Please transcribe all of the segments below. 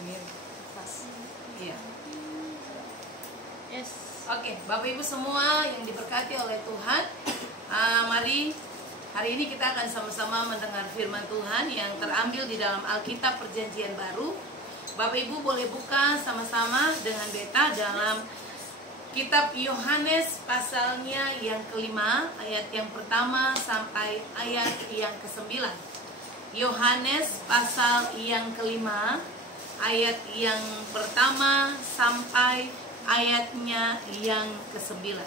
sendiri. Pas. Iya. Yes. Oke, Bapak Ibu semua yang diberkati oleh Tuhan, mari hari ini kita akan sama-sama mendengar firman Tuhan yang terambil di dalam Alkitab Perjanjian Baru. Bapak Ibu boleh buka sama-sama dengan Beta dalam Kitab Yohanes pasalnya yang kelima, ayat yang pertama sampai ayat yang ke-9. Yohanes pasal yang kelima, ayat yang pertama sampai ayatnya yang ke-9.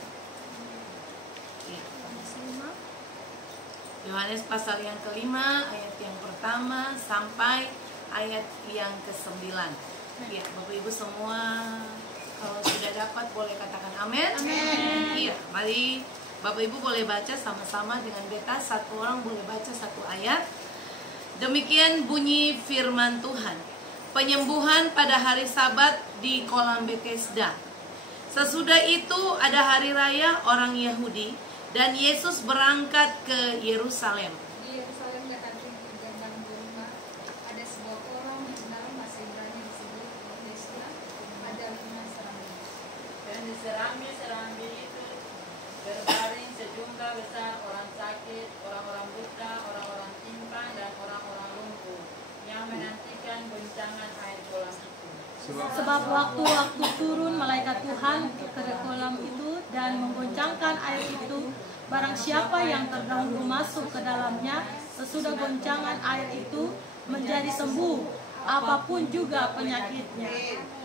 Yohanes pasal yang kelima, ayat yang pertama sampai ayat yang ke-9. Ya, Bapak Ibu semua, kalau sudah dapat boleh katakan amin. Amin. Iya, mari Bapak Ibu boleh baca sama-sama dengan Beta, satu orang boleh baca satu ayat. Demikian bunyi firman Tuhan. Penyembuhan pada hari Sabat di kolam Betesda. Sesudah itu ada hari raya orang Yahudi dan Yesus berangkat ke Yerusalem. Di Yerusalem dekat pintu gerbang domba ada sebuah kolam yang dalam bahasa Ibrani disebut Betesda. Ada 5 serambi. Dan di serambi itu berbaring sejumlah besar orang sakit, orang-orang buta, orang-orang timpang, dan orang-orang lumpuh yang menantikan goncangan air kolam itu. Sebab waktu-waktu turun malaikat Tuhan ke kolam itu dan menggoncangkan air itu, barang siapa yang terdahulu masuk ke dalamnya sesudah goncangan air itu menjadi sembuh, apapun juga penyakitnya.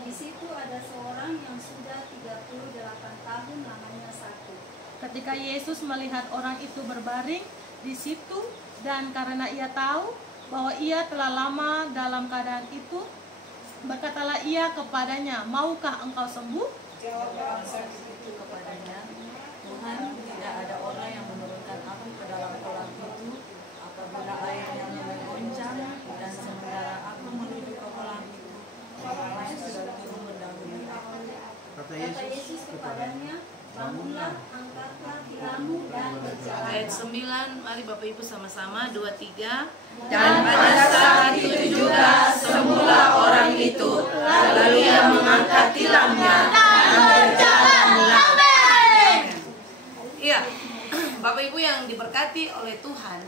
Di situ ada seorang yang sudah 38 tahun namanya Sakit. Ketika Yesus melihat orang itu berbaring di situ dan karena ia tahu bahwa ia telah lama dalam keadaan itu, berkatalah ia kepadanya, "Maukah engkau sembuh?" Jawab orang sakit itu kepadanya, "Tuhan, tidak ada orang yang menurunkan aku ke dalam kolam itu apabila airnya mulai goncang, dan sementara aku menuju ke kolam itu, orang lain sudah turun mendahului aku." Kata Yesus kepadanya, "Bangunlah, angkatlah tilammu dan berjalan." Ayat 9, mari Bapak Ibu sama-sama, 2, 3. Dan pada saat itu juga sembuhlah orang itu, lalu ia mengangkat tilamnya dan berjalanlah. Iya, Bapak Ibu yang diberkati oleh Tuhan,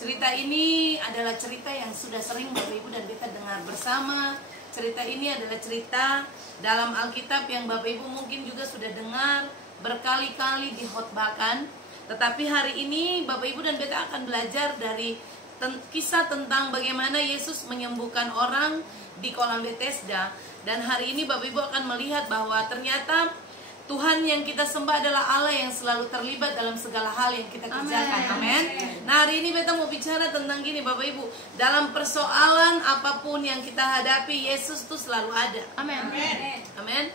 cerita ini adalah cerita yang sudah sering Bapak Ibu dan kita dengar bersama. Cerita ini adalah cerita dalam Alkitab yang Bapak Ibu mungkin juga sudah dengar berkali-kali dihotbahkan. Tetapi hari ini Bapak Ibu dan Beta akan belajar dari kisah tentang bagaimana Yesus menyembuhkan orang di kolam Betesda. Dan hari ini Bapak Ibu akan melihat bahwa ternyata Tuhan yang kita sembah adalah Allah yang selalu terlibat dalam segala hal yang kita kerjakan. Amin. Nah, hari ini Beta mau bicara tentang gini Bapak Ibu. Dalam persoalan apapun yang kita hadapi, Yesus tuh selalu ada. Amin. Amin.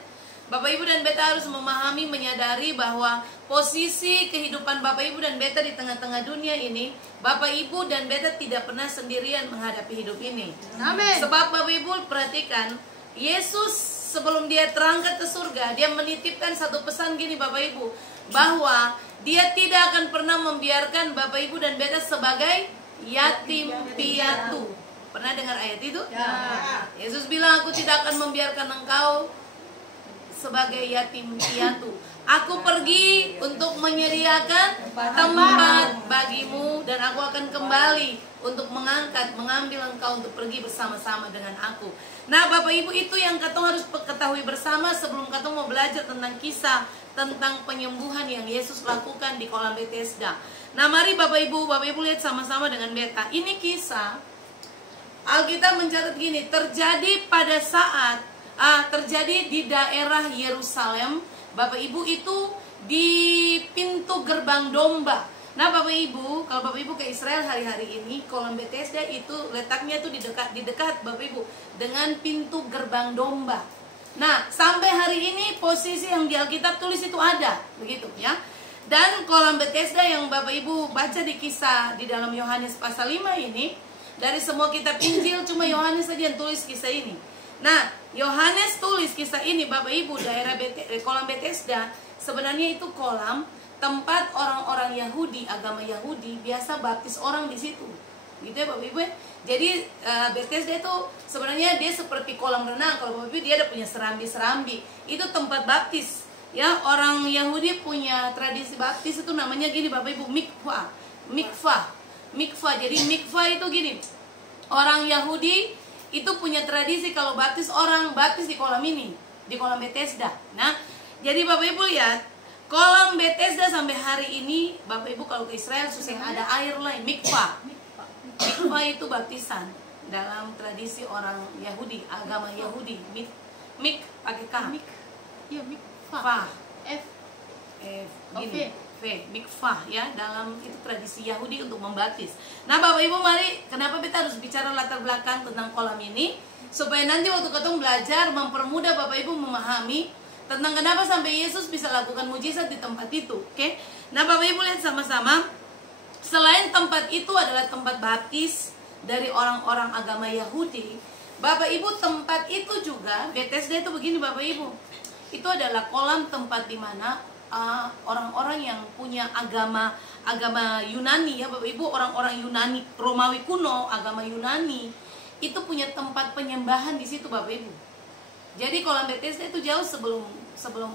Bapak Ibu dan Beta harus memahami, menyadari bahwa posisi kehidupan Bapak Ibu dan Beta di tengah-tengah dunia ini, Bapak Ibu dan Beta tidak pernah sendirian menghadapi hidup ini. Amin. Sebab Bapak Ibu perhatikan, Yesus sebelum dia terangkat ke surga, dia menitipkan satu pesan gini Bapak Ibu, bahwa dia tidak akan pernah membiarkan Bapak Ibu dan Beta sebagai yatim piatu. Pernah dengar ayat itu? Ya. Yesus bilang, "Aku tidak akan membiarkan engkau sebagai yatim piatu. Aku pergi untuk menyediakan tempat bagimu, dan aku akan kembali untuk mengambil engkau untuk pergi bersama-sama dengan aku." Nah Bapak Ibu, itu yang katong harus ketahui bersama sebelum katong mau belajar tentang kisah tentang penyembuhan yang Yesus lakukan di kolam Betesda. Nah mari Bapak Ibu lihat sama-sama dengan Beta. Ini kisah Alkitab mencatat gini, terjadi pada saat terjadi di daerah Yerusalem, Bapak Ibu, itu di pintu gerbang domba. Nah Bapak Ibu, kalau Bapak Ibu ke Israel hari-hari ini, kolam Betesda itu letaknya itu di dekat Bapak Ibu dengan pintu gerbang domba. Nah sampai hari ini posisi yang di Alkitab tulis itu ada, begitu ya. Dan kolam Betesda yang Bapak Ibu baca di kisah di dalam Yohanes pasal 5 ini, dari semua kitab Injil cuma Yohanes saja yang tulis kisah ini. Nah, Yohanes tulis kisah ini Bapak Ibu, daerah kolam Betesda sebenarnya itu kolam tempat orang-orang Yahudi, agama Yahudi biasa baptis orang di situ. gitu ya Bapak Ibu ya. Jadi Bethesda itu sebenarnya dia seperti kolam renang. Kalau Bapak Ibu dia ada punya serambi-serambi. Itu tempat baptis. Ya, orang Yahudi punya tradisi baptis itu namanya gini Bapak Ibu, mikvah. Mikvah. Jadi mikvah itu gini. Orang Yahudi itu punya tradisi kalau baptis orang baptis di kolam ini, di kolam Bethesda. Nah, jadi Bapak Ibu lihat, kolam Bethesda sampai hari ini Bapak Ibu kalau ke Israel susah ada air lain, mikvah. Mikvah itu baptisan dalam tradisi orang Yahudi, agama Yahudi. Mik pakai K. Iya, mikvah. Fah. F. Gini. V, mikvah ya, dalam itu tradisi Yahudi untuk membaptis. Nah Bapak Ibu mari, kenapa kita harus bicara latar belakang tentang kolam ini? Supaya nanti waktu ketemu belajar mempermudah Bapak Ibu memahami tentang kenapa sampai Yesus bisa lakukan mujizat di tempat itu. Oke? Nah Bapak Ibu lihat sama-sama, selain tempat itu adalah tempat baptis dari orang-orang agama Yahudi, Bapak Ibu tempat itu juga, Bethesda itu begini Bapak Ibu, itu adalah kolam tempat di mana orang-orang yang punya agama Yunani ya Bapak Ibu, orang-orang Yunani, Romawi kuno, agama Yunani itu punya tempat penyembahan di situ Bapak Ibu. Jadi kolam Bethesda itu jauh sebelum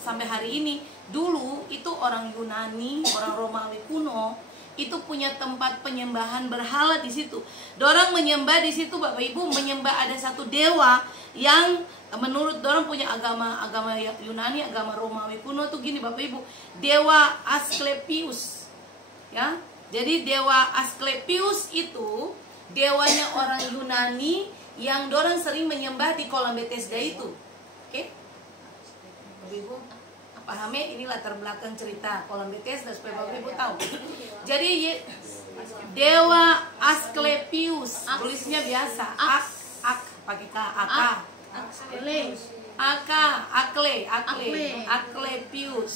sampai hari ini. Dulu itu orang Yunani, orang Romawi kuno itu punya tempat penyembahan berhala di situ. Dorang menyembah di situ Bapak Ibu, menyembah ada satu dewa yang menurut dorang punya agama Yunani, agama Romawi kuno tuh gini Bapak Ibu, dewa Asklepius. Ya. Jadi dewa Asklepius itu dewanya orang Yunani yang dorang sering menyembah di kolam Bethesda itu. Oke? Bapak Ibu pahami ini latar belakang cerita kolam Bethesda supaya Bapak Ibu tahu. Jadi dewa Asklepius, tulisnya biasa pakai K, Asklepius.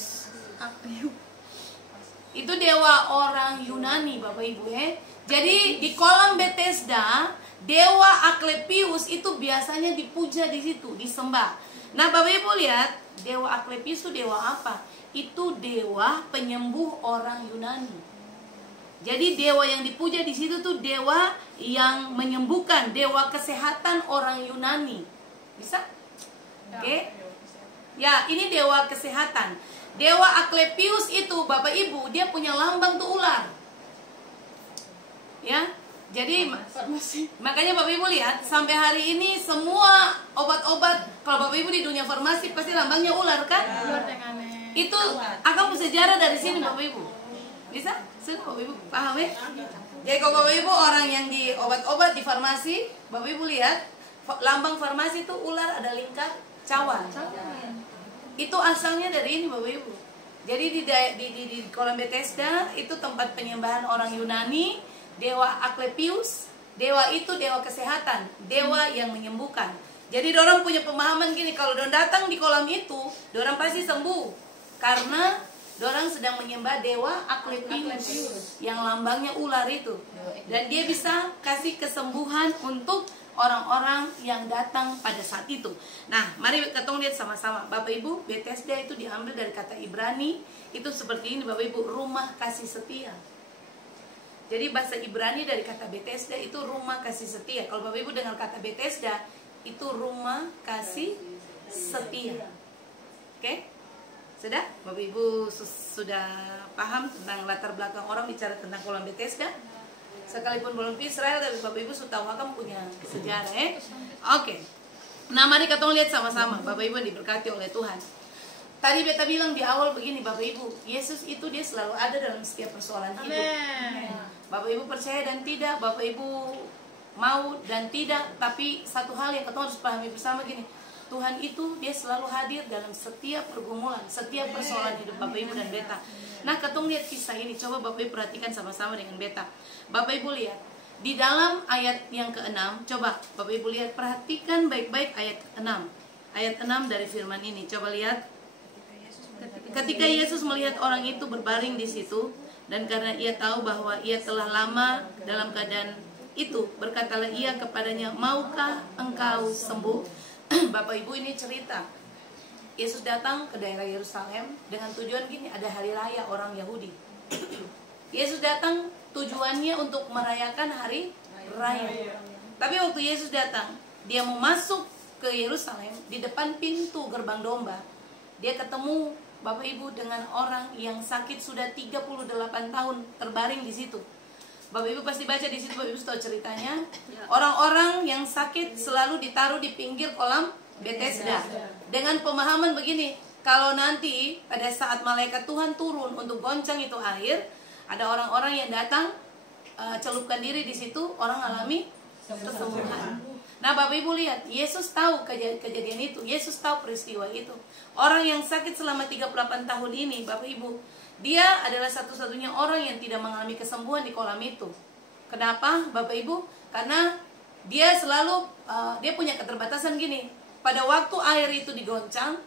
Itu dewa orang Yunani Bapak Ibu ya. Jadi di kolam Bethesda dewa Asklepius itu biasanya dipuja di situ, disembah. Nah Bapak Ibu lihat, dewa Asklepius itu dewa apa? Itu dewa penyembuh orang Yunani. Jadi dewa yang dipuja di situ tuh dewa yang menyembuhkan, dewa kesehatan orang Yunani. Bisa? Oke? Ya, ini dewa kesehatan. Dewa Asklepius itu Bapak Ibu, dia punya lambang tuh ular. Ya. Jadi makanya Bapak Ibu lihat sampai hari ini semua obat-obat, kalau Bapak Ibu di dunia farmasi pasti lambangnya ular kan? Itu akan sejarah dari sini Bapak Ibu. Bisa? Sudah Bapak Ibu paham ya? Jadi kalau Bapak Ibu orang yang di obat-obat di farmasi, Bapak Ibu lihat lambang farmasi itu ular, ada lingkar cawan. Itu asalnya dari ini Bapak Ibu. Jadi di kolam Bethesda itu tempat penyembahan orang Yunani. Dewa Asklepius, dewa itu dewa kesehatan, dewa yang menyembuhkan. Jadi dorang punya pemahaman gini, kalau dorang datang di kolam itu, dorang pasti sembuh. Karena dorang sedang menyembah dewa Asklepius yang lambangnya ular itu. Dan dia bisa kasih kesembuhan untuk orang-orang yang datang pada saat itu. Nah, mari kita lihat sama-sama. Bapak Ibu, Bethesda itu diambil dari kata Ibrani, itu seperti ini Bapak Ibu, rumah kasih setia. Jadi bahasa Ibrani dari kata Bethesda itu rumah kasih setia. Kalau Bapak Ibu dengar kata Bethesda itu rumah kasih setia. Oke? Sudah? Bapak Ibu sudah paham tentang latar belakang orang bicara tentang kolam Bethesda? Sekalipun belum di Israel, tapi Bapak Ibu sudah tahu akan punya sejarah ya. Oke. Nah, mari kita lihat sama-sama Bapak Ibu yang diberkati oleh Tuhan. Tadi beta bilang di awal begini Bapak Ibu, Yesus itu dia selalu ada dalam setiap persoalan hidup. Amen. Bapak Ibu percaya dan tidak, Bapak Ibu mau dan tidak, tapi satu hal yang kita harus pahami bersama gini, Tuhan itu dia selalu hadir dalam setiap pergumulan, setiap persoalan hidup Bapak Ibu dan beta. Nah, kita lihat kisah ini, coba Bapak Ibu perhatikan sama-sama dengan beta. Bapak Ibu lihat di dalam ayat yang ke-6, coba Bapak Ibu lihat, perhatikan baik-baik ayat 6. Ayat 6 dari firman ini, coba lihat. Ketika Yesus melihat orang itu berbaring di situ, dan karena ia tahu bahwa ia telah lama dalam keadaan itu, berkatalah ia kepadanya, maukah engkau sembuh? Bapak Ibu ini cerita, Yesus datang ke daerah Yerusalem dengan tujuan gini, ada hari raya orang Yahudi. Yesus datang tujuannya untuk merayakan hari raya. Tapi waktu Yesus datang, dia mau masuk ke Yerusalem, di depan pintu gerbang domba, dia ketemu Bapak Ibu dengan orang yang sakit sudah 38 tahun terbaring di situ. Bapak Ibu pasti baca di situ, Bapak Ibu tahu ceritanya. Orang-orang yang sakit selalu ditaruh di pinggir kolam Bethesda dengan pemahaman begini, kalau nanti pada saat malaikat Tuhan turun untuk goncang itu air, ada orang-orang yang datang celupkan diri di situ, orang alami kesembuhan. Nah Bapak Ibu lihat, Yesus tahu kejadian itu, Yesus tahu peristiwa itu. Orang yang sakit selama 38 tahun ini, Bapak Ibu, dia adalah satu-satunya orang yang tidak mengalami kesembuhan di kolam itu. Kenapa Bapak Ibu? Karena dia selalu, dia punya keterbatasan gini. Pada waktu air itu digoncang,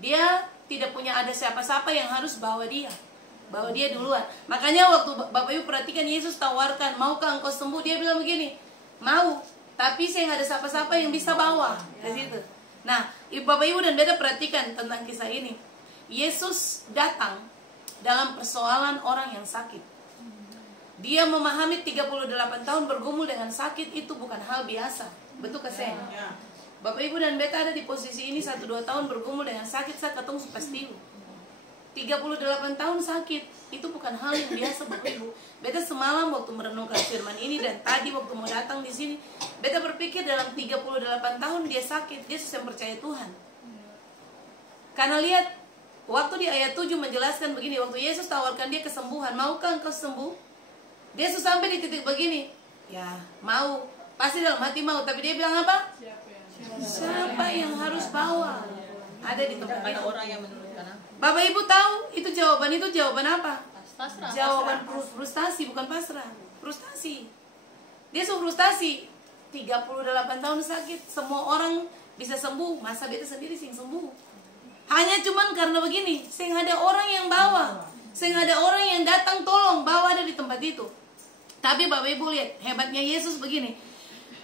dia tidak punya ada siapa-siapa yang harus bawa dia duluan. Makanya waktu Bapak Ibu perhatikan, Yesus tawarkan, maukah engkau sembuh? Dia bilang begini, mau, tapi saya nggak ada siapa-siapa yang bisa bawa ke situ. Nah, Bapak Ibu dan Beda perhatikan tentang kisah ini. Yesus datang dalam persoalan orang yang sakit. Dia memahami 38 tahun bergumul dengan sakit itu bukan hal biasa. Betul ke saya? Bapak Ibu dan Beta ada di posisi ini 1-2 tahun bergumul dengan sakit, saya ketemu pasti 38 tahun sakit, itu bukan hal yang biasa Bapak Ibu. Beta semalam waktu merenungkan firman ini dan tadi waktu mau datang di sini, Beta berpikir dalam 38 tahun dia sakit, dia susah percaya Tuhan. Karena lihat, waktu di ayat 7 menjelaskan begini, waktu Yesus tawarkan dia kesembuhan, maukah engkau sembuh? Dia susah sampai di titik begini, ya mau, pasti dalam hati mau, tapi dia bilang apa? Siapa yang harus bawa? Ada di tempat itu. Orang yang menurutkan Bapak Ibu tahu itu jawaban apa? pasrah. Jawaban frustasi, bukan pasrah. Frustasi. Dia frustasi. 38 tahun sakit, semua orang bisa sembuh, masa beta sendiri sih sembuh. Hanya cuman karena begini, saya nggak ada orang yang bawa, saya nggak ada orang yang datang tolong bawa ada di tempat itu. Tapi Bapak Ibu lihat hebatnya Yesus begini.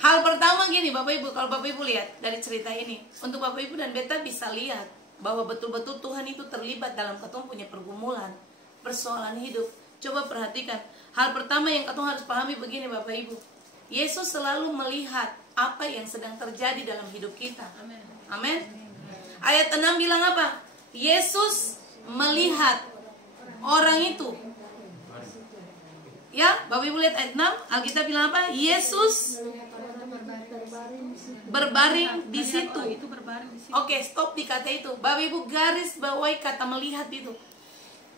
Hal pertama gini Bapak Ibu, kalau Bapak Ibu lihat dari cerita ini, untuk Bapak Ibu dan Beta bisa lihat bahwa betul-betul Tuhan itu terlibat dalam ketemu punya pergumulan, persoalan hidup. Coba perhatikan, hal pertama yang ketemu harus pahami begini Bapak Ibu. Yesus selalu melihat apa yang sedang terjadi dalam hidup kita. Amin. Ayat 6 bilang apa? Yesus melihat orang itu. Ya, Bapak Ibu lihat ayat 6, Alkitab bilang apa? Yesus berbaring di situ. Oke, stop di kata itu. Bapak Ibu garis bawahi kata melihat itu.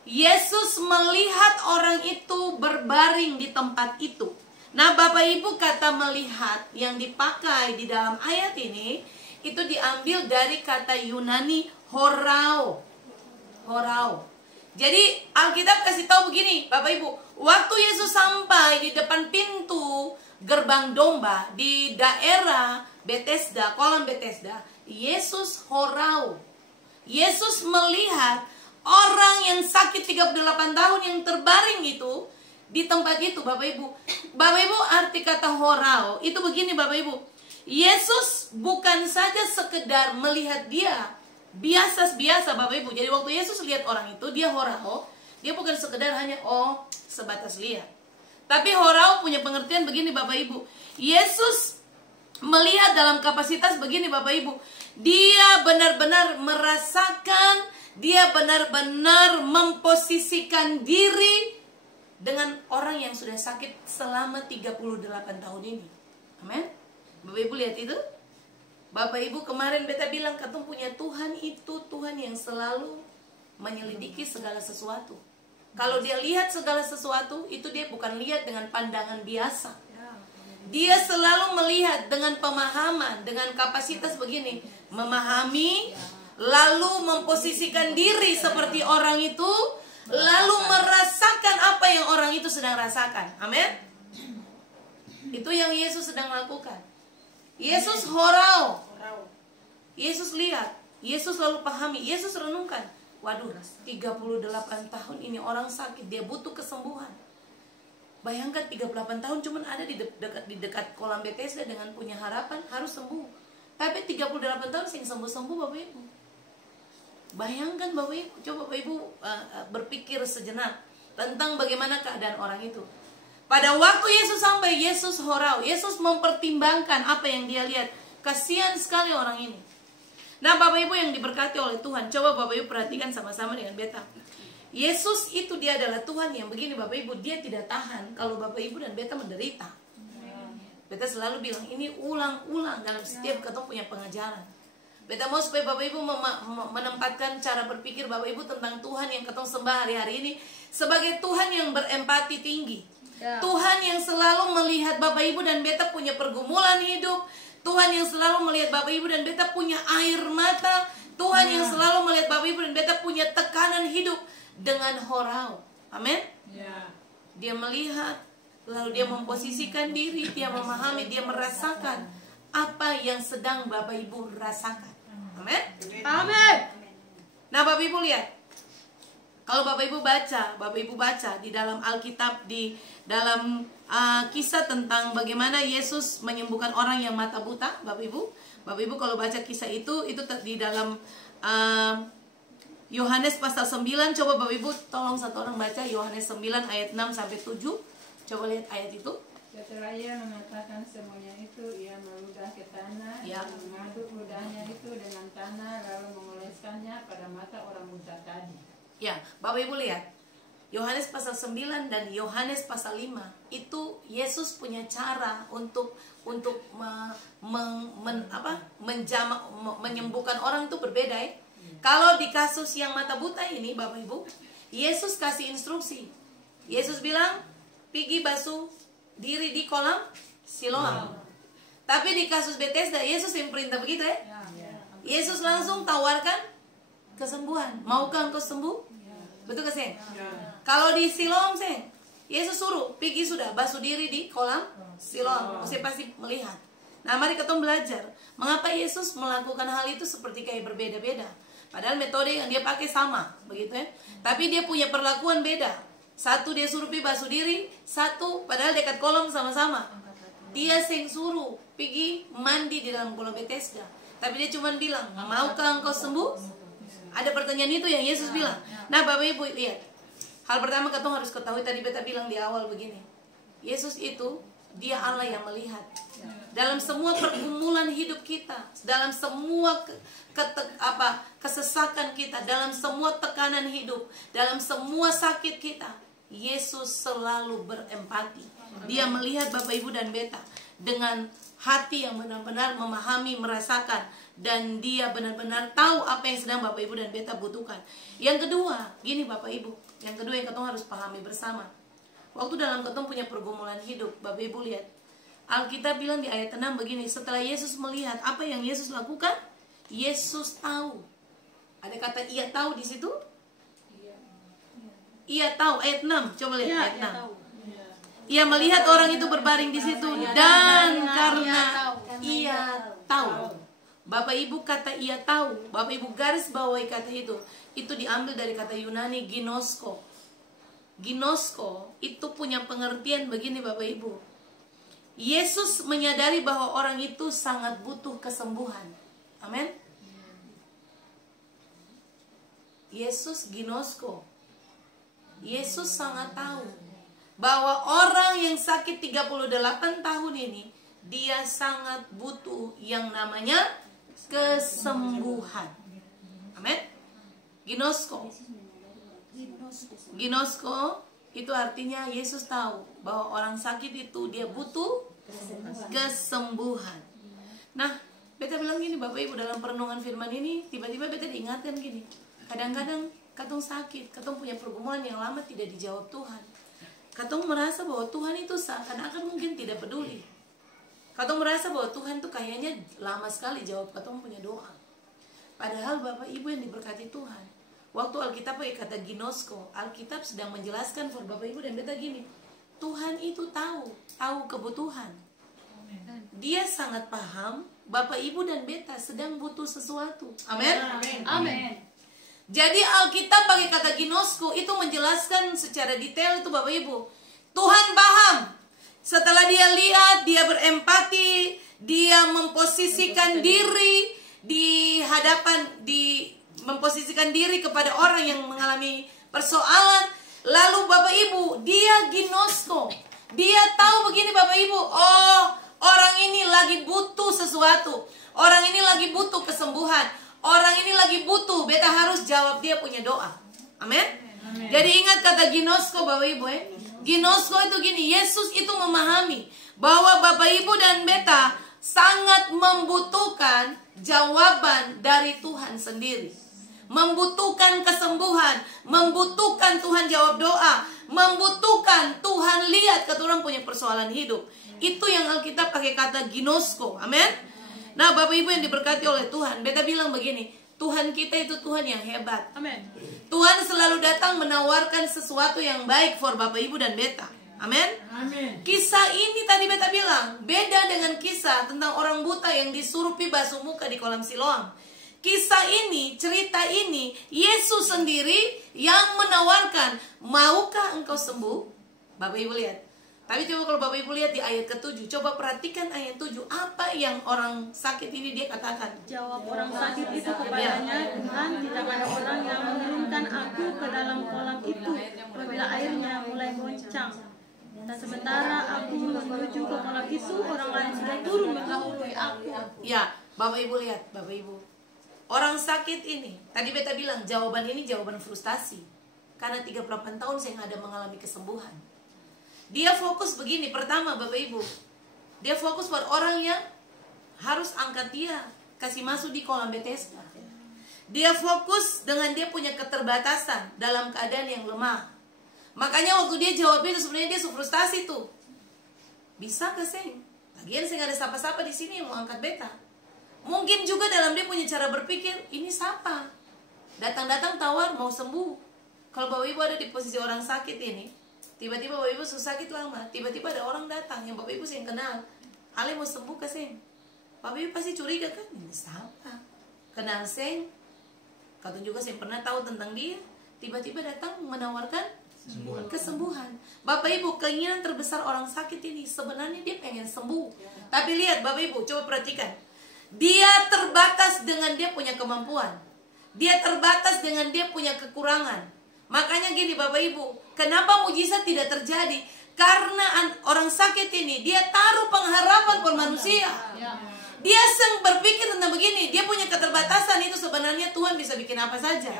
Yesus melihat orang itu berbaring di tempat itu. Nah, Bapak Ibu kata melihat yang dipakai di dalam ayat ini itu diambil dari kata Yunani horao. Horao. Jadi Alkitab kasih tahu begini, Bapak Ibu, waktu Yesus sampai di depan pintu gerbang domba di daerah Bethesda, kolam Bethesda, Yesus horau. Yesus melihat orang yang sakit 38 tahun yang terbaring itu di tempat itu, Bapak Ibu. Bapak Ibu, arti kata horau itu begini Bapak Ibu. Yesus bukan saja sekedar melihat dia biasa-biasa Bapak Ibu. Jadi waktu Yesus lihat orang itu, dia horau. Dia bukan sekedar hanya sebatas lihat. Tapi horau punya pengertian begini Bapak Ibu. Yesus melihat dalam kapasitas begini Bapak Ibu. Dia benar-benar merasakan, dia benar-benar memposisikan diri dengan orang yang sudah sakit selama 38 tahun ini. Amin. Bapak Ibu lihat itu. Bapak Ibu kemarin beta bilang ketemu punya Tuhan itu Tuhan yang selalu menyelidiki segala sesuatu. Kalau dia lihat segala sesuatu itu dia bukan lihat dengan pandangan biasa. Dia selalu melihat dengan pemahaman, dengan kapasitas begini, memahami, lalu memposisikan diri seperti orang itu, lalu merasakan apa yang orang itu sedang rasakan. Amin. Itu yang Yesus sedang lakukan. Yesus horau. Yesus lihat, Yesus lalu pahami, Yesus renungkan. Waduh, 38 tahun ini orang sakit, dia butuh kesembuhan. Bayangkan 38 tahun cuman ada di dekat kolam Bethesda dengan punya harapan harus sembuh. Tapi 38 tahun sing sembuh-sembuh Bapak Ibu. Bayangkan Bapak Ibu, coba Bapak Ibu berpikir sejenak tentang bagaimana keadaan orang itu. Pada waktu Yesus sampai, Yesus horau. Yesus mempertimbangkan apa yang dia lihat. Kasihan sekali orang ini. Nah, Bapak Ibu yang diberkati oleh Tuhan, coba Bapak Ibu perhatikan sama-sama dengan beta. Yesus itu dia adalah Tuhan yang begini Bapak Ibu, dia tidak tahan kalau Bapak Ibu dan beta menderita. Beta selalu bilang ini ulang-ulang dalam setiap ketemu punya pengajaran. Beta mau supaya Bapak Ibu menempatkan cara berpikir Bapak Ibu tentang Tuhan yang ketemu sembah hari-hari ini sebagai Tuhan yang berempati tinggi. Tuhan yang selalu melihat Bapak Ibu dan beta punya pergumulan hidup. Tuhan yang selalu melihat Bapak Ibu dan beta punya air mata. Tuhan yang selalu melihat Bapak Ibu dan beta punya tekanan hidup dengan horau. Amin. Dia melihat, lalu dia memposisikan diri, dia memahami, dia merasakan apa yang sedang Bapak Ibu rasakan. Amin. Amin. Nah, Bapak Ibu lihat. Kalau Bapak Ibu baca di dalam Alkitab, di dalam kisah tentang bagaimana Yesus menyembuhkan orang yang mata buta, Bapak Ibu kalau baca kisah itu di dalam Yohanes pasal 9. Coba Bapak Ibu tolong satu orang baca Yohanes 9 ayat 6 sampai 7. Coba lihat ayat itu. Setelah ia mengatakan semuanya itu, ia meludah ke tanah, mengaduk ludahnya itu dengan tanah, lalu mengoleskannya pada mata orang buta tadi. Ya, Bapak Ibu lihat. Yohanes pasal 9 dan Yohanes pasal 5 itu Yesus punya cara untuk menyembuhkan orang itu berbeda ya. Kalau di kasus yang mata buta ini Bapak Ibu, Yesus kasih instruksi. Yesus bilang, "Pergi basuh diri di kolam Siloam." Tapi di kasus Bethesda Yesus yang perintah begitu ya. Yesus langsung tawarkan kesembuhan. Maukah engkau sembuh? Betul gak, Seng? Kalau di Siloam, Seng, Yesus suruh, pergi sudah, basuh diri di kolam Siloam. Saya pasti melihat. Nah, mari kita belajar. Mengapa Yesus melakukan hal itu seperti kayak berbeda-beda? Padahal metode yang dia pakai sama, begitu ya. Tapi dia punya perlakuan beda. Satu dia suruh pergi basuh diri, satu padahal dekat kolam sama-sama. Dia Seng suruh, pergi mandi di dalam kolam Bethesda. Tapi dia cuma bilang, maukah engkau sembuh? Ada pertanyaan itu yang Yesus bilang. Nah, Bapak Ibu lihat. Hal pertama kita harus ketahui, tadi beta bilang di awal begini. Yesus itu dia Allah yang melihat. Dalam semua pergumulan hidup kita, dalam semua kesesakan kita, dalam semua tekanan hidup, dalam semua sakit kita, Yesus selalu berempati. Dia melihat Bapak Ibu dan beta dengan hati yang benar-benar memahami, merasakan, dan dia benar-benar tahu apa yang sedang Bapak Ibu dan beta butuhkan. Yang kedua, gini Bapak Ibu, yang kedua yang ketemu harus pahami bersama. Waktu dalam ketemu punya pergumulan hidup, Bapak Ibu lihat, Alkitab bilang di ayat 6 begini, setelah Yesus melihat apa yang Yesus lakukan, Yesus tahu. Ada kata ia tahu di situ? Ia tahu, ayat 6, coba lihat ayat 6. Ia melihat orang itu berbaring di situ dan karena ia tahu. Bapak Ibu kata ia tahu, Bapak Ibu garis bawahi kata itu diambil dari kata Yunani ginosko. Ginosko itu punya pengertian begini Bapak Ibu. Yesus menyadari bahwa orang itu sangat butuh kesembuhan. Amin. Yesus ginosko. Yesus sangat tahu bahwa orang yang sakit 38 tahun ini, dia sangat butuh yang namanya kesembuhan. Amin. Ginosko. Ginosko itu artinya Yesus tahu bahwa orang sakit itu dia butuh kesembuhan. Nah, beta bilang gini Bapak Ibu, dalam perenungan firman ini tiba-tiba beta diingatkan gini. Kadang-kadang katong sakit, katong punya pergumulan yang lama tidak dijawab Tuhan. Katong merasa bahwa Tuhan itu seakan-akan mungkin tidak peduli. Katong merasa bahwa Tuhan tuh kayaknya lama sekali jawab katong punya doa. Padahal Bapak Ibu yang diberkati Tuhan, waktu Alkitab pakai kata ginosko, Alkitab sedang menjelaskan for Bapak Ibu dan beta gini, Tuhan itu tahu kebutuhan. Dia sangat paham Bapak Ibu dan beta sedang butuh sesuatu. Amin. Amin. Jadi Alkitab pakai kata ginosko itu menjelaskan secara detail itu Bapak Ibu. Tuhan paham. Setelah dia lihat, dia berempati, dia memposisikan diri di hadapan, memposisikan diri kepada orang yang mengalami persoalan. Lalu Bapak Ibu, dia ginosko. Dia tahu begini Bapak Ibu, oh orang ini lagi butuh sesuatu, orang ini lagi butuh kesembuhan, orang ini lagi butuh, beta harus jawab dia punya doa. Amin. Jadi ingat kata ginosko Bapak Ibu Ginosko itu gini, Yesus itu memahami bahwa Bapak Ibu dan beta sangat membutuhkan jawaban dari Tuhan sendiri. Membutuhkan kesembuhan, membutuhkan Tuhan jawab doa, membutuhkan Tuhan lihat keturun punya persoalan hidup. Itu yang Alkitab pakai kata ginosko. Amin. Nah Bapak Ibu yang diberkati oleh Tuhan, beta bilang begini, Tuhan kita itu Tuhan yang hebat. Amin. Tuhan selalu datang menawarkan sesuatu yang baik for Bapak Ibu dan beta. Amin. Kisah ini tadi beta bilang beda dengan kisah tentang orang buta yang disuruh pi basuh muka di kolam Siloam. Kisah ini, cerita ini, Yesus sendiri yang menawarkan, maukah engkau sembuh? Bapak Ibu lihat. Tapi coba kalau Bapak Ibu lihat di ayat ke-7, coba perhatikan ayat 7, apa yang orang sakit ini dia katakan? Jawab orang sakit itu kepadanya, Tuhan, tidak ada orang yang menurunkan aku ke dalam kolam itu apabila airnya mulai goncang. Dan sementara aku menuju ke kolam itu, orang lain sudah turun mendahului aku. Ya, Bapak Ibu lihat, Bapak Ibu. Orang sakit ini, tadi beta bilang jawaban ini jawaban frustasi. Karena 38 tahun saya ada mengalami kesembuhan. Dia fokus begini, pertama Bapak Ibu, dia fokus pada orang yang harus angkat dia, kasih masuk di kolam Bethesda. Dia fokus dengan dia punya keterbatasan dalam keadaan yang lemah. Makanya waktu dia jawab itu sebenarnya dia frustasi tuh. Bisa gak sih? Lagian saya gak ada siapa-siapa di sini yang mau angkat beta. Mungkin juga dalam dia punya cara berpikir, ini siapa? Datang-datang tawar mau sembuh. Kalau Bapak Ibu ada di posisi orang sakit ini, tiba-tiba Bapak Ibu susah sakit lama, tiba-tiba ada orang datang yang Bapak Ibu sih kenal. Ale mau sembuh ke sing? Bapak Ibu pasti curiga kan, ini siapa? Kenal sing? Kau juga sih pernah tahu tentang dia. Tiba-tiba datang menawarkan kesembuhan. Bapak Ibu, keinginan terbesar orang sakit ini sebenarnya dia pengen sembuh. Tapi lihat Bapak Ibu, coba perhatikan. Dia terbatas dengan dia punya kemampuan. Dia terbatas dengan dia punya kekurangan. Makanya gini Bapak Ibu, kenapa mujizat tidak terjadi? Karena orang sakit ini dia taruh pengharapan per manusia. Dia berpikir tentang begini, dia punya keterbatasan itu sebenarnya Tuhan bisa bikin apa saja.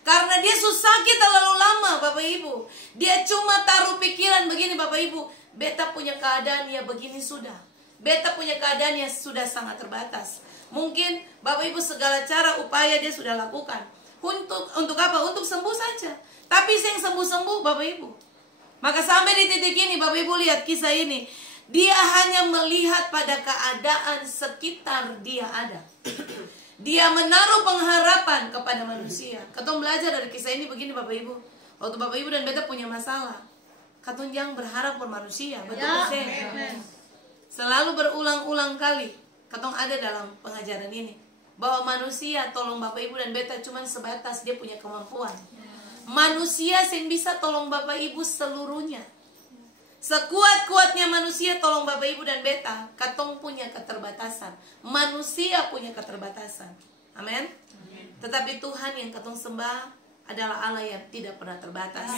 Karena dia susah sakit terlalu lama Bapak Ibu. Dia cuma taruh pikiran begini Bapak Ibu, beta punya keadaan ya begini sudah. Beta punya keadaan yang sudah sangat terbatas. Mungkin Bapak Ibu segala cara upaya dia sudah lakukan. Untuk apa? Untuk sembuh saja. Tapi yang sembuh-sembuh Bapak Ibu. Maka sampai di titik ini Bapak Ibu lihat kisah ini. Dia hanya melihat pada keadaan sekitar dia ada. Dia menaruh pengharapan kepada manusia. Katong belajar dari kisah ini begini Bapak Ibu. Waktu Bapak Ibu dan beta punya masalah, katong jangan berharap per manusia. Betul ya? Selalu berulang-ulang kali katong ada dalam pengajaran ini bahwa manusia tolong Bapak Ibu dan beta cuma sebatas dia punya kemampuan. Manusia yang bisa tolong Bapak Ibu seluruhnya. Sekuat-kuatnya manusia tolong Bapak Ibu dan beta, katong punya keterbatasan. Manusia punya keterbatasan. Amin. Tetapi Tuhan yang katong sembah adalah Allah yang tidak pernah terbatas.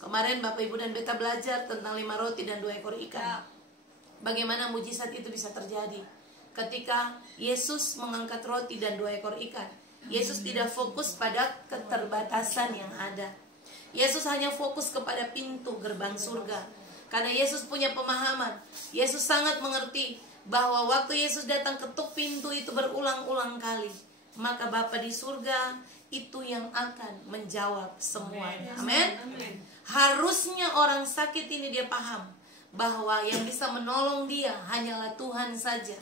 Kemarin Bapak Ibu dan beta belajar tentang 5 roti dan 2 ekor ikan. Bagaimana mujizat itu bisa terjadi ketika Yesus mengangkat roti dan 2 ekor ikan. Yesus tidak fokus pada keterbatasan yang ada. Yesus hanya fokus kepada pintu gerbang surga. Karena Yesus punya pemahaman. Yesus sangat mengerti bahwa waktu Yesus datang ketuk pintu itu berulang-ulang kali, maka Bapa di surga itu yang akan menjawab semuanya. Amin. Harusnya orang sakit ini dia paham bahwa yang bisa menolong dia hanyalah Tuhan saja.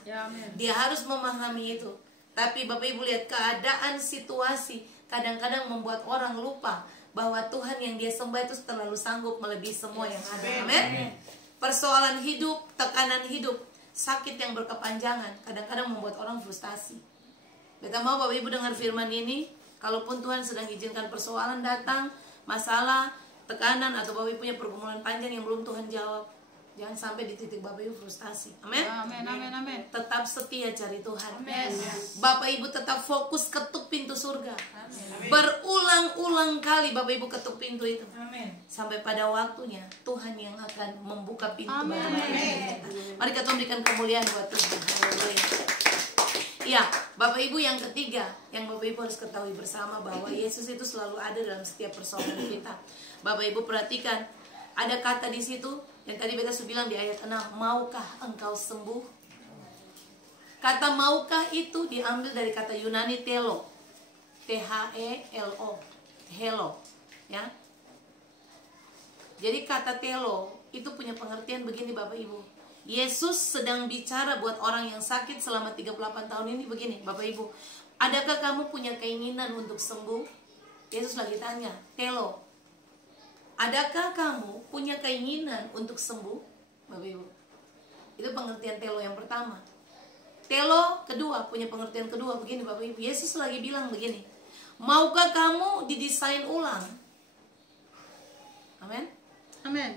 Dia harus memahami itu. Tapi Bapak Ibu lihat keadaan situasi kadang-kadang membuat orang lupa bahwa Tuhan yang dia sembah itu terlalu sanggup melebihi semua yang ada. Amin. Persoalan hidup, tekanan hidup, sakit yang berkepanjangan kadang-kadang membuat orang frustasi. Beta mau Bapak Ibu dengar firman ini, kalaupun Tuhan sedang izinkan persoalan datang, masalah, tekanan, atau Bapak Ibu punya pergumulan panjang yang belum Tuhan jawab, Jangan sampai di titik Bapak Ibu frustasi. Amin. Amin, amin, amin. Tetap setia cari Tuhan. Amin. Bapak Ibu tetap fokus ketuk pintu surga. Berulang-ulang kali Bapak Ibu ketuk pintu itu. Sampai pada waktunya Tuhan yang akan membuka pintu bagi kita. Mari kita memberikan kemuliaan buat Tuhan. Haleluya. Ya, Bapak Ibu yang ketiga, yang Bapak Ibu harus ketahui bersama bahwa Yesus itu selalu ada dalam setiap persoalan kita. Bapak Ibu perhatikan, ada kata di situ yang tadi Beta sudah bilang di ayat 6, maukah engkau sembuh? Kata maukah itu diambil dari kata Yunani telo, T-H-E-L-O, hello, ya. Jadi kata telo itu punya pengertian begini Bapak Ibu. Yesus sedang bicara buat orang yang sakit selama 38 tahun ini begini Bapak Ibu. Adakah kamu punya keinginan untuk sembuh? Yesus lagi tanya, telo, adakah kamu punya keinginan untuk sembuh? Bapak Ibu, itu pengertian telo yang pertama. Telo kedua, punya pengertian kedua begini Bapak Ibu. Yesus lagi bilang begini, maukah kamu didesain ulang? Amin. Amin.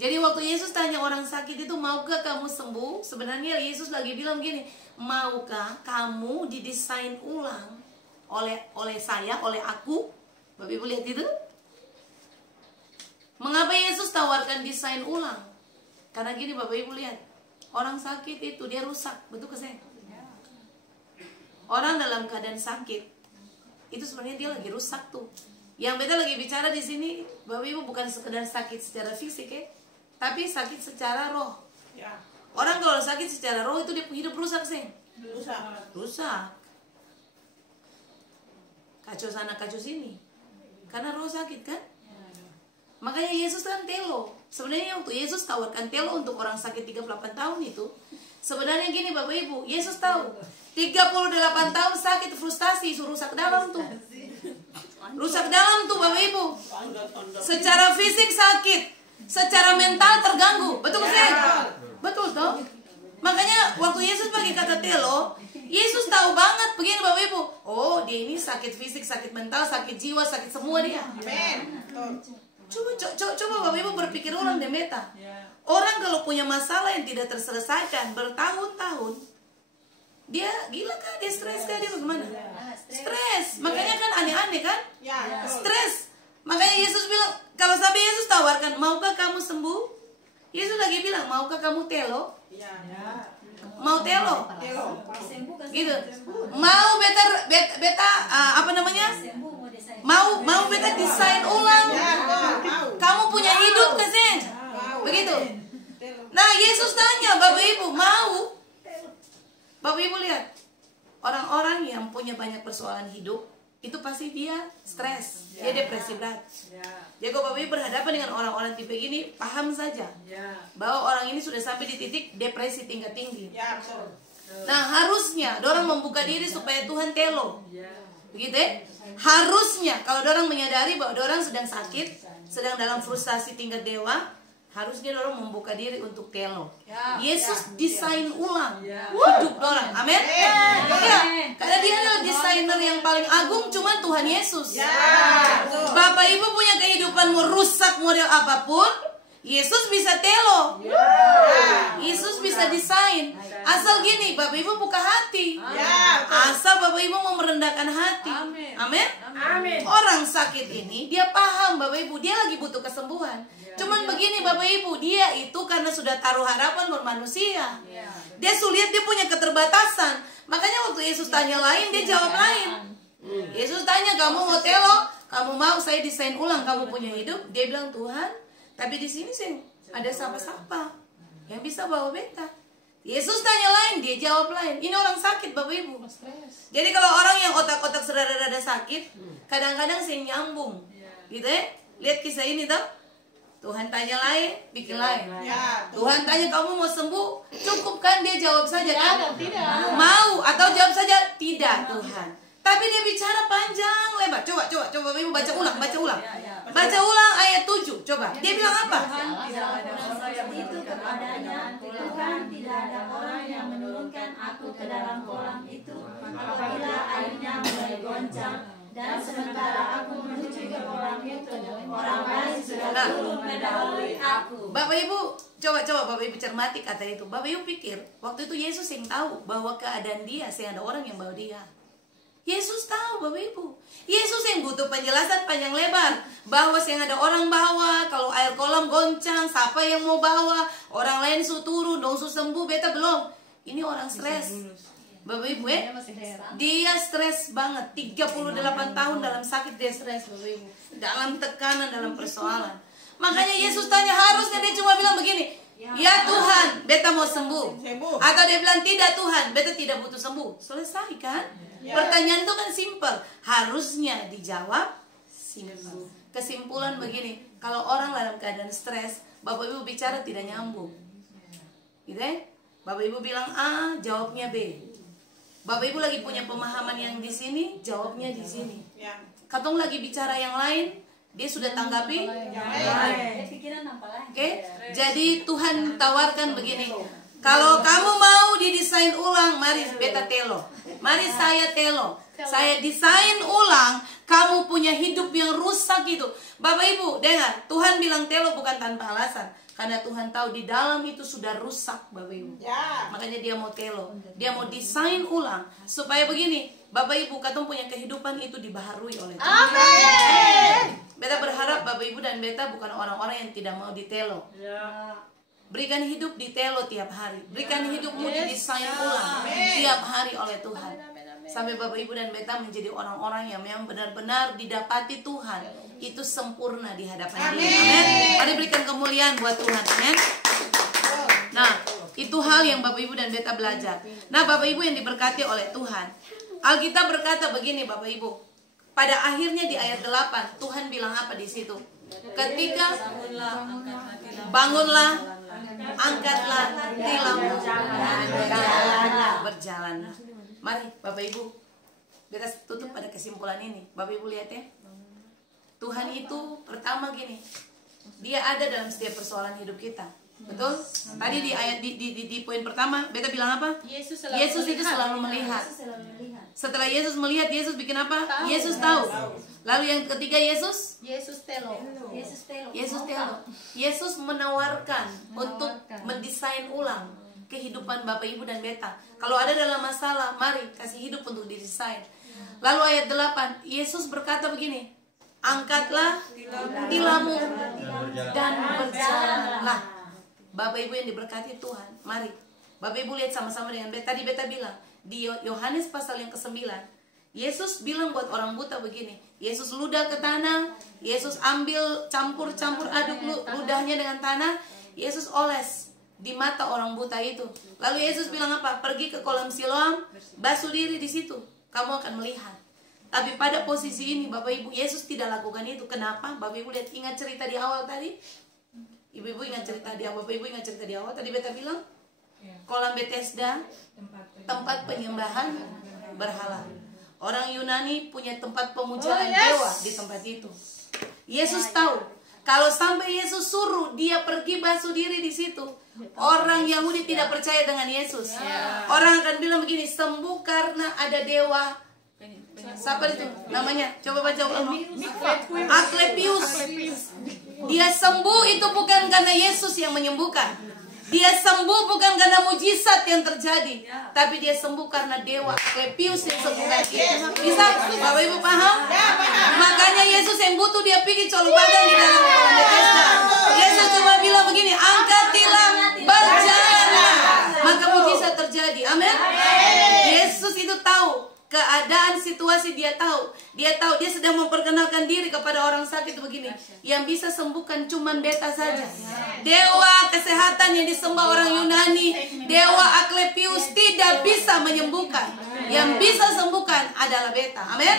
Jadi waktu Yesus tanya orang sakit itu, maukah kamu sembuh? Sebenarnya Yesus lagi bilang begini, maukah kamu didesain ulang oleh saya, oleh aku? Bapak Ibu lihat itu? Mengapa Yesus tawarkan desain ulang? Karena gini Bapak Ibu lihat, orang sakit itu dia rusak, betul ke saya? Orang dalam keadaan sakit itu sebenarnya dia lagi rusak tuh. Yang Beta lagi bicara di sini, Bapak Ibu, bukan sekedar sakit secara fisik ya, tapi sakit secara roh. Orang kalau sakit secara roh itu dia hidup rusak sih. Rusak. Kacau sana kacau sini. Karena roh sakit kan? Makanya Yesus kan telo. Sebenarnya waktu Yesus tawarkan telo untuk orang sakit 38 tahun itu, sebenarnya gini Bapak Ibu, Yesus tahu 38 tahun sakit frustasi, rusak dalam tuh. Rusak dalam tuh Bapak Ibu. Secara fisik sakit, secara mental terganggu. Betul kan? Betul toh? Makanya waktu Yesus pakai kata telo, Yesus tahu banget begini Bapak Ibu. Oh, dia ini sakit fisik, sakit mental, sakit jiwa, sakit semua dia. Amin. Coba Bapak Ibu berpikir ulang deh Beta. Orang kalau punya masalah yang tidak terselesaikan bertahun-tahun, dia gila kah? Dia stres kah? Dia bagaimana? Stres. Makanya kan aneh-aneh kan? Stres. Makanya Yesus bilang, kalau sampai Yesus tawarkan, maukah kamu sembuh? Yesus lagi bilang, maukah kamu telo? Mau telo? Gitu. Mau beta apa namanya? Mau beta desain ulang. Kamu punya hidup ke sih? Begitu. Nah, Yesus tanya, Bapak Ibu, mau? Bapak Ibu lihat, orang-orang yang punya banyak persoalan hidup, itu pasti dia stres, dia depresi berat. Jadi kalau Bapak Ibu berhadapan dengan orang-orang tipe gini, paham saja bahwa orang ini sudah sampai di titik depresi tingkat tinggi. Nah, harusnya dorang membuka diri supaya Tuhan telo. Begitu ya? Harusnya kalau dorang menyadari bahwa dorang sedang sakit, sedang dalam frustasi tingkat dewa, harusnya dorang membuka diri untuk telo. Yesus desain ulang hidup dorang. Amin. Karena dia adalah desainer yang paling agung, cuma Tuhan Yesus. Bapak Ibu punya kehidupan mau rusak model apapun, Yesus bisa telo. Yesus bisa desain. Asal gini, Bapak Ibu buka hati. Asal Bapak Ibu mau merendahkan hati. Amin. Orang sakit ini dia paham Bapak Ibu, dia lagi butuh kesembuhan. Cuman begini Bapak Ibu, dia itu karena sudah taruh harapan bermanusia. Dia sulit, dia punya keterbatasan. Makanya waktu Yesus tanya lain, dia jawab lain. Yesus tanya, kamu mau telo? Kamu mau saya desain ulang kamu punya hidup? Dia bilang, Tuhan, tapi di sini sih ada siapa-siapa yang bisa bawa beta. Yesus tanya lain, dia jawab lain. Ini orang sakit Bapak Ibu. Jadi kalau orang yang otak-otak serada-rada sakit, kadang-kadang sih nyambung, gitu ya. Lihat kisah ini toh. Tuhan tanya lain, bikin lain. Tuhan tanya kamu mau sembuh, cukup kan? Dia jawab saja kan? Tidak. Mau atau jawab saja tidak Tuhan. Tapi dia bicara panjang lebar. Coba Ibu baca ulang. Baca ulang ayat 7. Coba. Dia bilang apa? Itu kepadanya, Tuhan, tidak ada orang yang menurunkan aku ke dalam kolam itu apabila airnya mulai goncang Dan sementara aku menuju ke kolam itu, orang lain sudah turun mendahului aku. Bapak Ibu, coba Bapak Ibu cermati kata itu. Bapak Ibu pikir, waktu itu Yesus yang tahu bahwa keadaan dia, sehingga ada orang yang bawa dia. Yesus tahu Bapak Ibu. Yesus yang butuh penjelasan panjang lebar bahwa yang ada orang bawa, kalau air kolam goncang, siapa yang mau bawa, orang lain su turun, dong su sembuh, beta belum. Ini orang stres. Bapak Ibu dia stres banget. 38 tahun dalam sakit dia stres Bapak Ibu. Dalam tekanan, dalam persoalan. Makanya Yesus tanya, harusnya dia cuma bilang begini, ya Tuhan, beta mau sembuh. Atau dia bilang, tidak Tuhan, beta tidak butuh sembuh. Selesai kan? Pertanyaan itu kan simpel. Harusnya dijawab simpel. Kesimpulan begini, kalau orang dalam keadaan stres, Bapak Ibu bicara tidak nyambung. Gitu ya? Bapak Ibu bilang A, jawabnya B. Bapak Ibu lagi punya pemahaman yang di sini, jawabnya di sini. Katong lagi bicara yang lain, dia sudah tanggapi yang lain. Oke? Jadi Tuhan tawarkan begini, kalau kamu mau didesain ulang, mari beta telo. Mari saya telo. Saya desain ulang, kamu punya hidup yang rusak itu. Bapak Ibu, dengar, Tuhan bilang telo bukan tanpa alasan. Karena Tuhan tahu di dalam itu sudah rusak Bapak Ibu. Makanya dia mau telo. Dia mau desain ulang. Supaya begini, Bapak Ibu, katong punya kehidupan itu dibaharui oleh Tuhan. Amin. Beta berharap Bapak Ibu dan beta bukan orang-orang yang tidak mau ditelo. Berikan hidup di telo tiap hari. Berikan hidupmu didesain ulang tiap hari oleh Tuhan. Sampai Bapak Ibu dan beta menjadi orang-orang yang memang benar-benar didapati Tuhan. Itu sempurna di hadapan Dia. Amin. Mari berikan kemuliaan buat Tuhan. Amin. Nah, itu hal yang Bapak Ibu dan beta belajar. Nah, Bapak Ibu yang diberkati oleh Tuhan, Alkitab berkata begini Bapak Ibu. Pada akhirnya di ayat 8, Tuhan bilang apa di situ? Ketika bangunlah, angkatlah tilammu dan berjalanlah. Mari Bapak Ibu, kita tutup pada kesimpulan ini. Bapak Ibu lihat ya, Tuhan itu pertama gini, Dia ada dalam setiap persoalan hidup kita. Betul? Tadi di ayat di poin pertama, beta bilang apa? Yesus itu selalu melihat. Setelah Yesus melihat, Yesus bikin apa? Yesus tahu. Lalu yang ketiga Yesus telo. Yesus menawarkan untuk mendesain ulang kehidupan Bapak Ibu dan beta. Kalau ada dalam masalah, mari kasih hidup untuk didesain. Lalu ayat 8, Yesus berkata begini, angkatlah tilammu dan berjalanlah. Bapak Ibu yang diberkati Tuhan, mari Bapak Ibu lihat sama-sama dengan beta. Tadi beta bilang di Yohanes pasal yang ke-9, Yesus bilang buat orang buta begini, Yesus ludah ke tanah, Yesus ambil campur aduk ludahnya dengan tanah, Yesus oles di mata orang buta itu. Lalu Yesus bilang apa? Pergi ke kolam Siloam, basuh diri di situ, kamu akan melihat. Tapi pada posisi ini Bapak Ibu, Yesus tidak lakukan itu. Kenapa? Bapak Ibu lihat, ingat cerita di awal tadi? Ibu-ibu ingat cerita di awal, Bapak Ibu ingat cerita di awal? Tadi beta bilang, kolam Bethesda, tempat penyembahan berhala. Orang Yunani punya tempat pemujaan dewa di tempat itu. Yesus tahu, kalau sampai Yesus suruh dia pergi basuh diri di situ, orang Yahudi tidak percaya dengan Yesus. Orang akan bilang begini, sembuh karena ada dewa. Siapa itu namanya? Coba baca ulang. Asklepius. Dia sembuh itu bukan karena Yesus yang menyembuhkan. Dia sembuh bukan karena mujizat yang terjadi, tapi dia sembuh karena dewa Asklepius yang sembuhkan dia. Bisa Bapak Ibu paham? Makanya Yesus yang butuh dia pergi colo badan di dalam kolam Bethesda. Yesus cuma bilang begini, angkat tilam, berjalanlah, maka mujizat terjadi. Amin. Yesus itu tahu keadaan situasi, dia tahu dia sedang memperkenalkan diri kepada orang sakit begini, yang bisa sembuhkan cuman beta saja. Dewa kesehatan yang disembah orang Yunani, dewa Asklepius tidak bisa menyembuhkan. Yang bisa sembuhkan adalah beta. Amin.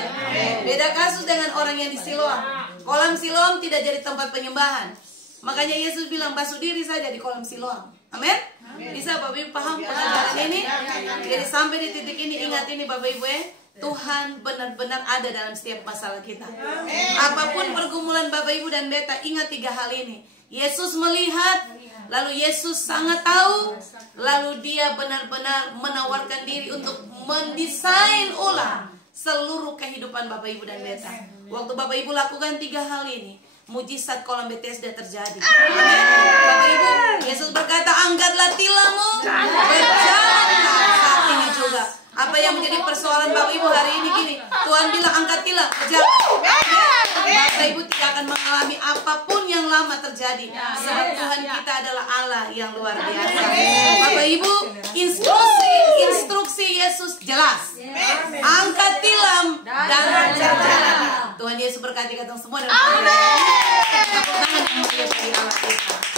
Beda kasus dengan orang yang di Siloam. Kolam Siloam tidak jadi tempat penyembahan. Makanya Yesus bilang basuh diri saja di kolam Siloam. Amin. Bisa Bapak Ibu paham pengajaran ini? Jadi sampai di titik ini, ingat ini Bapak Ibu ya, Tuhan benar-benar ada dalam setiap masalah kita. Apapun pergumulan Bapak Ibu dan beta, ingat 3 hal ini. Yesus melihat, lalu Yesus sangat tahu, lalu dia benar-benar menawarkan diri untuk mendesain ulang seluruh kehidupan Bapak Ibu dan Beta. Waktu Bapak Ibu lakukan 3 hal ini, mujizat kolam Bethesda terjadi. Amin. Bapak Ibu, Yesus berkata, angkatlah tilammu, berjalanlah saat ini juga. Apa yang menjadi persoalan Bapak Ibu hari ini gini, Tuhan bilang angkat tilam, berjalan. Bapak Ibu tidak akan mengalami apapun yang lama terjadi, sebab Tuhan kita adalah Allah yang luar biasa. Bapak Ibu, instruksi Yesus jelas. Angkat tilam dan berjalan. Tuhan Yesus berkati kita semua dan tepuk tangan yang mulia bagi Allah kita.